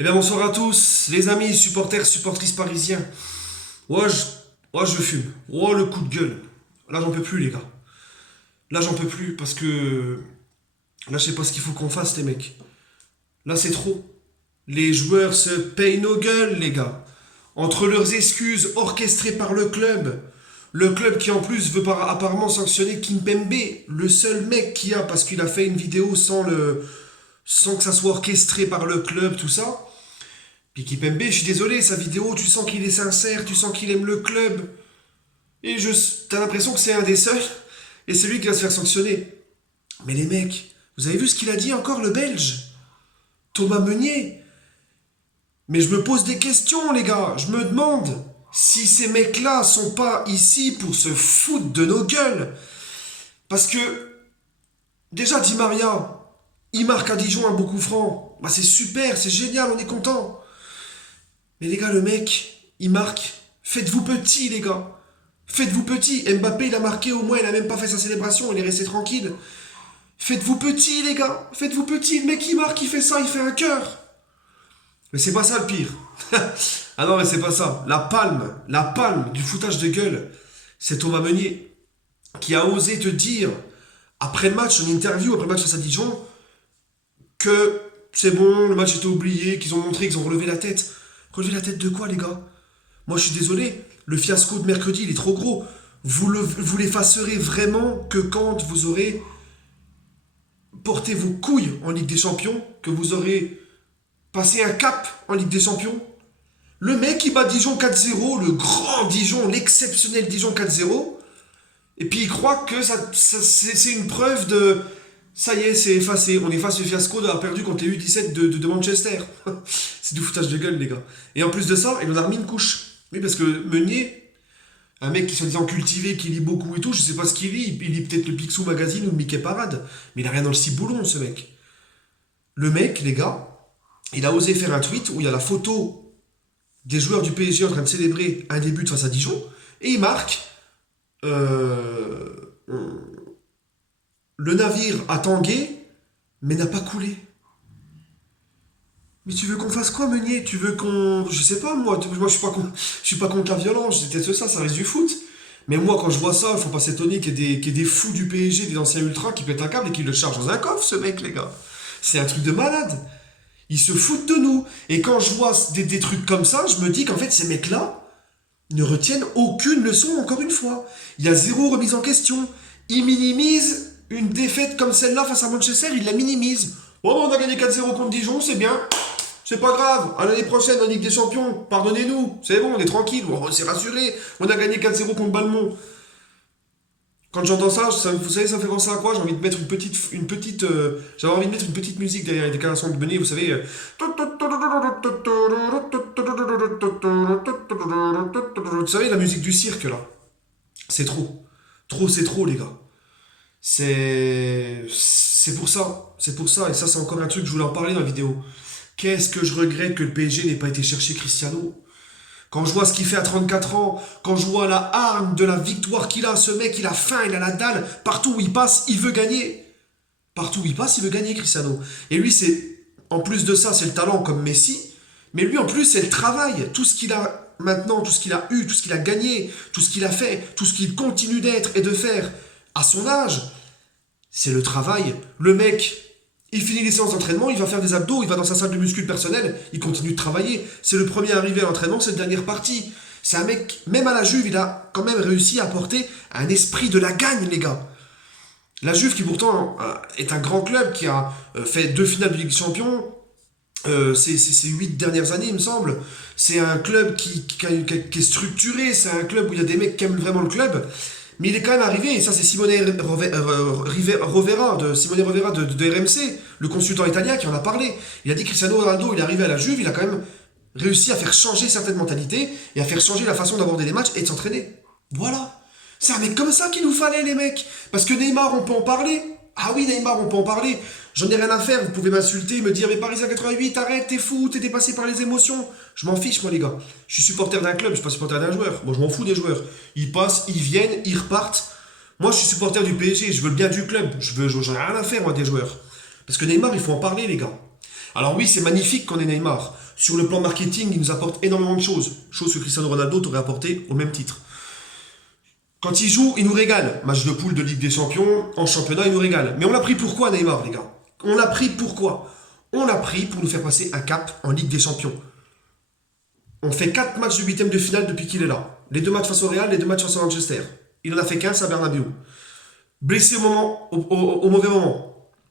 Eh bien bonsoir à tous, les amis, supporters, supportrices parisiens. Ouais, je fume. Oh, le coup de gueule. Là, j'en peux plus, les gars. Là, j'en peux plus parce que. Là, je sais pas ce qu'il faut qu'on fasse, les mecs. Là, c'est trop. Les joueurs se payent nos gueules, les gars. Entre leurs excuses orchestrées par le club qui en plus veut apparemment sanctionner Kimpembe, le seul mec qui a, parce qu'il a fait une vidéo sans que ça soit orchestré par le club, tout ça. Puis Kimpembe, je suis désolé, sa vidéo, tu sens qu'il est sincère, tu sens qu'il aime le club. Et t'as l'impression que c'est un des seuls, et c'est lui qui va se faire sanctionner. Mais les mecs, vous avez vu ce qu'il a dit encore, le Belge Thomas Meunier. Mais je me pose des questions, les gars. Je me demande si ces mecs-là sont pas ici pour se foutre de nos gueules. Parce que, déjà, Di Maria, il marque à Dijon un beau coup franc. Bah, c'est super, c'est génial, on est content. Mais les gars, le mec, il marque. Faites-vous petit, les gars. Faites-vous petit. Mbappé, il a marqué au moins, il a même pas fait sa célébration, il est resté tranquille. Faites-vous petit, les gars. Faites-vous petit. Le mec, il marque, il fait ça, il fait un cœur. Mais c'est pas ça le pire. Ah non, mais c'est pas ça. La palme du foutage de gueule, c'est Thomas Meunier qui a osé te dire, après le match, en interview, après le match face à Dijon, que c'est bon, le match était oublié, qu'ils ont montré qu'ils ont relevé la tête. Relever la tête de quoi, les gars? Moi, je suis désolé, le fiasco de mercredi, il est trop gros. Vous l'effacerez vraiment que quand vous aurez porté vos couilles en Ligue des Champions, que vous aurez passé un cap en Ligue des Champions. Le mec, il bat Dijon 4-0, le grand Dijon, l'exceptionnel Dijon 4-0, et puis il croit que c'est une preuve de... Ça y est, c'est effacé. On efface le fiasco d'avoir perdu contre les U17 de Manchester. C'est du foutage de gueule, les gars. Et en plus de ça, il en a remis une couche. Oui, parce que Meunier, un mec qui soit disant cultivé, qui lit beaucoup et tout, je sais pas ce qu'il lit. Il lit peut-être le Picsou Magazine ou le Mickey Parade. Mais il a rien dans le ciboulon, ce mec. Le mec, les gars, il a osé faire un tweet où il y a la photo des joueurs du PSG en train de célébrer un début face à Dijon. Et il marque... euh, le navire a tangué, mais n'a pas coulé. Mais tu veux qu'on fasse quoi, Meunier? Tu veux qu'on... Je sais pas, moi je suis pas contre la violence, c'est peut-être ça reste du foot. Mais moi, quand je vois ça, il faut pas s'étonner qu'il y ait des fous du PSG, des anciens ultras qui pètent un câble et qui le chargent dans un coffre, ce mec, les gars. C'est un truc de malade. Ils se foutent de nous. Et quand je vois des trucs comme ça, je me dis qu'en fait, ces mecs-là ne retiennent aucune leçon, encore une fois. Il y a zéro remise en question. Ils minimisent une défaite comme celle-là face à Manchester, ils la minimisent. Oh, on a gagné 4-0 contre Dijon, c'est bien. C'est pas grave. À l'année prochaine, en Ligue des Champions, pardonnez-nous. C'est bon, on est tranquille, on s'est rassuré. On a gagné 4-0 contre Balmont. Quand j'entends ça, vous savez, ça me fait penser à quoi? J'ai envie de mettre j'avais envie de mettre une petite musique derrière les déclarations de Benet, vous savez. Vous savez, la musique du cirque, là. C'est trop. Trop, c'est trop, les gars. C'est pour ça. C'est pour ça. Et ça, c'est encore un truc que je voulais en parler dans la vidéo. Qu'est-ce que je regrette que le PSG n'ait pas été chercher Cristiano. Quand je vois ce qu'il fait à 34 ans, quand je vois la hargne de la victoire qu'il a, ce mec, il a faim, il a la dalle. Partout où il passe, il veut gagner. Partout où il passe, il veut gagner, Cristiano. Et lui, en plus de ça, c'est le talent comme Messi. Mais lui, en plus, c'est le travail. Tout ce qu'il a maintenant, tout ce qu'il a eu, tout ce qu'il a gagné, tout ce qu'il a fait, tout ce qu'il continue d'être et de faire à son âge, c'est le travail. Le mec, il finit les séances d'entraînement, il va faire des abdos, il va dans sa salle de muscu personnelle, il continue de travailler. C'est le premier arrivé à l'entraînement, c'est la dernière partie. C'est un mec, même à la Juve, il a quand même réussi à apporter un esprit de la gagne, les gars. La Juve, qui pourtant est un grand club, qui a fait 2 finales de Ligue des Champions, ces 8 dernières années, il me semble. C'est un club qui est structuré, c'est un club où il y a des mecs qui aiment vraiment le club. Mais il est quand même arrivé, et ça c'est Simone Rovera de RMC, le consultant italien qui en a parlé. Il a dit que Cristiano Ronaldo, il est arrivé à la Juve, il a quand même réussi à faire changer certaines mentalités et à faire changer la façon d'aborder les matchs et de s'entraîner. Voilà. C'est un mec comme ça qu'il nous fallait, les mecs. Parce que Neymar, on peut en parler. Ah oui, Neymar, on peut en parler. J'en ai rien à faire, vous pouvez m'insulter, me dire, mais Parisien 88, arrête, t'es fou, t'es dépassé par les émotions. Je m'en fiche, moi, les gars. Je suis supporter d'un club, je suis pas supporter d'un joueur. Moi, je m'en fous des joueurs. Ils passent, ils viennent, ils repartent. Moi, je suis supporter du PSG, je veux le bien du club. J'en ai rien à faire, moi, des joueurs. Parce que Neymar, il faut en parler, les gars. Alors oui, c'est magnifique qu'on ait Neymar. Sur le plan marketing, il nous apporte énormément de choses. Choses que Cristiano Ronaldo t'aurait apporté au même titre. Quand il joue, il nous régale. Match de poule de Ligue des Champions, en championnat, il nous régale. Mais on l'a pris pourquoi, Neymar, les gars? On l'a pris pourquoi? On l'a pris pour nous faire passer un cap en Ligue des Champions. On fait 4 matchs de huitième de finale depuis qu'il est là. Les 2 matchs face au Real, les 2 matchs face au Manchester. Il en a fait qu'un, c'est à Bernabéu. Blessé au mauvais moment.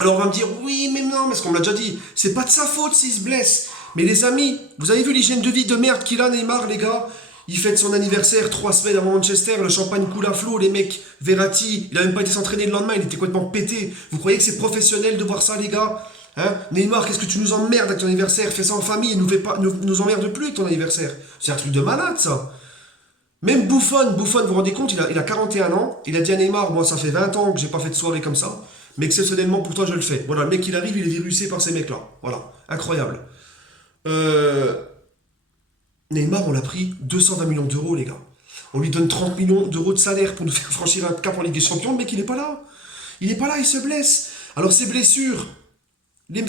Alors on va me dire, oui, mais non, parce qu'on me l'a déjà dit, c'est pas de sa faute s'il se blesse. Mais les amis, vous avez vu l'hygiène de vie de merde qu'il a, Neymar, les gars? Il fête son anniversaire 3 semaines avant Manchester, le champagne coule à flot, les mecs, Verratti, il a même pas été s'entraîner le lendemain, il était complètement pété. Vous croyez que c'est professionnel de voir ça, les gars? Hein? Neymar, qu'est-ce que tu nous emmerdes avec ton anniversaire? Fais ça en famille, nous emmerde plus avec ton anniversaire. C'est un truc de malade, ça. Même Buffon, vous vous rendez compte, il a 41 ans, il a dit à Neymar, moi ça fait 20 ans que j'ai pas fait de soirée comme ça, mais exceptionnellement pour toi je le fais. Voilà, le mec il arrive, il est virusé par ces mecs-là. Voilà, incroyable. Neymar, on l'a pris 220 millions d'euros, les gars. On lui donne 30 millions d'euros de salaire pour nous faire franchir un cap en Ligue des Champions, le mec il est pas là. Il est pas là, il se blesse. Alors ces blessures,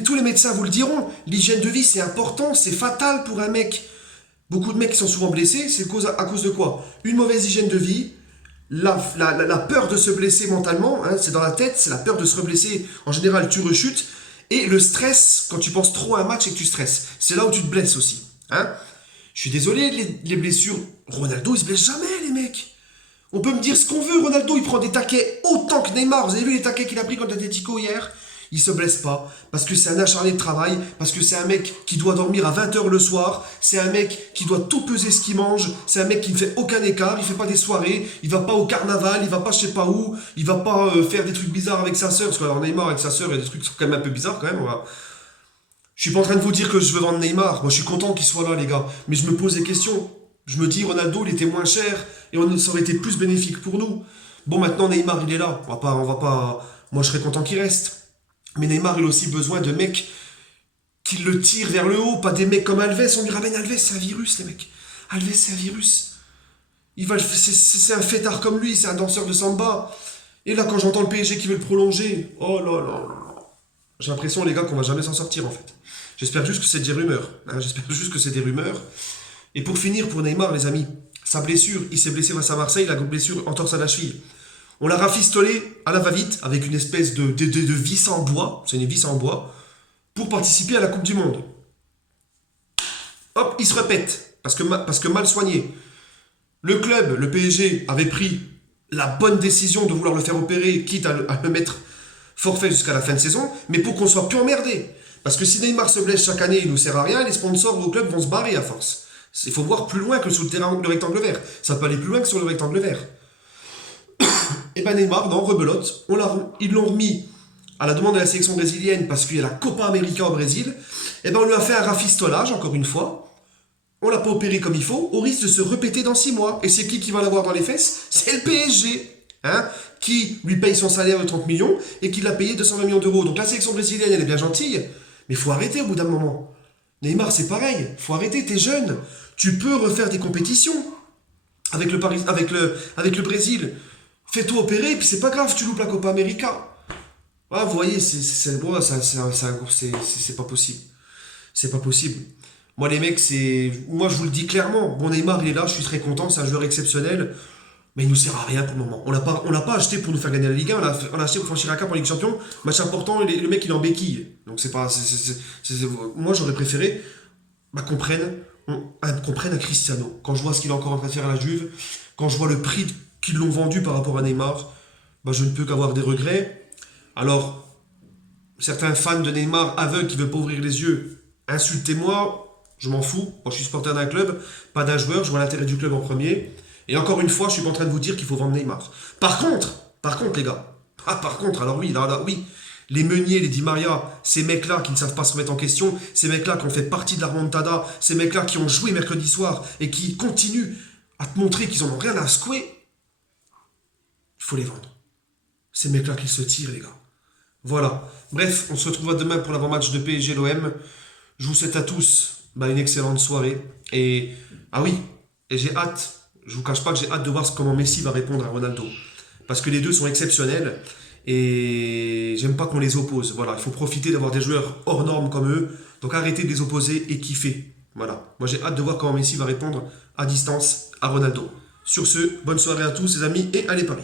tous les médecins vous le diront, l'hygiène de vie c'est important, c'est fatal pour un mec. Beaucoup de mecs qui sont souvent blessés, c'est à cause de quoi? Une mauvaise hygiène de vie, la peur de se blesser mentalement, hein, c'est dans la tête, c'est la peur de se reblesser. En général, tu rechutes. Et le stress, quand tu penses trop à un match et que tu stresses, c'est là où tu te blesses aussi. Hein. Je suis désolé, les blessures, Ronaldo, il se blesse jamais, les mecs. On peut me dire ce qu'on veut, Ronaldo, il prend des taquets autant que Neymar. Vous avez vu les taquets qu'il a pris contre l'Atlético hier? Il se blesse pas, parce que c'est un acharné de travail, parce que c'est un mec qui doit dormir à 20 h le soir, c'est un mec qui doit tout peser ce qu'il mange, c'est un mec qui ne fait aucun écart, il fait pas des soirées, il va pas au carnaval, il va pas je sais pas où, il va pas faire des trucs bizarres avec sa sœur, parce que alors Neymar avec sa sœur, il y a des trucs qui sont quand même un peu bizarres quand même. Je suis pas en train de vous dire que je veux vendre Neymar, moi je suis content qu'il soit là les gars, mais je me pose des questions. Je me dis Ronaldo il était moins cher et ça aurait été plus bénéfique pour nous. Bon maintenant Neymar il est là, moi je serais content qu'il reste. Mais Neymar, il a aussi besoin de mecs qui le tirent vers le haut, pas des mecs comme Alves. On lui ramène Alves, c'est un virus, les mecs. Alves, c'est un virus. C'est un fêtard comme lui, c'est un danseur de samba. Et là, quand j'entends le PSG qui veut le prolonger, oh là là là. J'ai l'impression, les gars, qu'on va jamais s'en sortir, en fait. J'espère juste que c'est des rumeurs. Hein, j'espère juste que c'est des rumeurs. Et pour finir, pour Neymar, les amis, sa blessure, il s'est blessé face à Marseille, la blessure entorse à la cheville. On l'a rafistolé à la va-vite avec une espèce de vis en bois, c'est une vis en bois, pour participer à la Coupe du Monde. Hop, il se répète, parce que mal soigné. Le club, le PSG, avait pris la bonne décision de vouloir le faire opérer, quitte à le mettre forfait jusqu'à la fin de saison, mais pour qu'on soit plus emmerdé. Parce que si Neymar se blesse chaque année, il nous sert à rien, les sponsors au club vont se barrer à force. Il faut voir plus loin que sur le terrain, le rectangle vert. Ça peut aller plus loin que sur le rectangle vert. Et ben Neymar, non, rebelote, ils l'ont remis à la demande de la sélection brésilienne parce qu'il y a la Copa América au Brésil. Et ben on lui a fait un rafistolage, encore une fois. On l'a pas opéré comme il faut, au risque de se répéter dans 6 mois. Et c'est qui va l'avoir dans les fesses? C'est le PSG, hein, qui lui paye son salaire de 30 millions et qui l'a payé 220 millions d'euros. Donc la sélection brésilienne, elle est bien gentille, mais il faut arrêter au bout d'un moment. Neymar, c'est pareil, faut arrêter, t'es jeune. Tu peux refaire des compétitions avec le Brésil. Fais-toi opérer, puis c'est pas grave, tu loupes la Copa América. Ah, vous voyez, c'est pas possible. C'est pas possible. Moi, les mecs, moi, je vous le dis clairement. Bon, Neymar, il est là, je suis très content, c'est un joueur exceptionnel. Mais il nous sert à rien pour le moment. On l'a pas acheté pour nous faire gagner la Ligue 1, on l'a acheté pour franchir un cap en Ligue des Champions. Match important, le mec, il est en béquille. Donc, c'est pas. Moi, j'aurais préféré qu'on prenne un Cristiano. Quand je vois ce qu'il est encore en train de faire à la Juve, quand je vois le prix qu'ils l'ont vendu par rapport à Neymar, je ne peux qu'avoir des regrets. Alors, certains fans de Neymar aveugles qui ne veulent pas ouvrir les yeux, insultez-moi, je m'en fous. Moi, je suis supporter d'un club, pas d'un joueur, je vois l'intérêt du club en premier. Et encore une fois, je ne suis pas en train de vous dire qu'il faut vendre Neymar. Par contre, les gars, alors oui, là, oui, les Meunier, les Di Maria, ces mecs-là qui ne savent pas se remettre en question, ces mecs-là qui ont fait partie de la remontada, ces mecs-là qui ont joué mercredi soir et qui continuent à te montrer qu'ils en ont rien à secouer, il faut les vendre. Ces mecs-là qui se tirent, les gars. Voilà. Bref, on se retrouvera demain pour l'avant-match de PSG l'OM. Je vous souhaite à tous une excellente soirée. Et, ah oui, et j'ai hâte, je vous cache pas que j'ai hâte de voir comment Messi va répondre à Ronaldo. Parce que les deux sont exceptionnels. Et j'aime pas qu'on les oppose. Voilà, il faut profiter d'avoir des joueurs hors normes comme eux. Donc arrêtez de les opposer et kiffez. Voilà. Moi j'ai hâte de voir comment Messi va répondre à distance à Ronaldo. Sur ce, bonne soirée à tous les amis et allez Paris.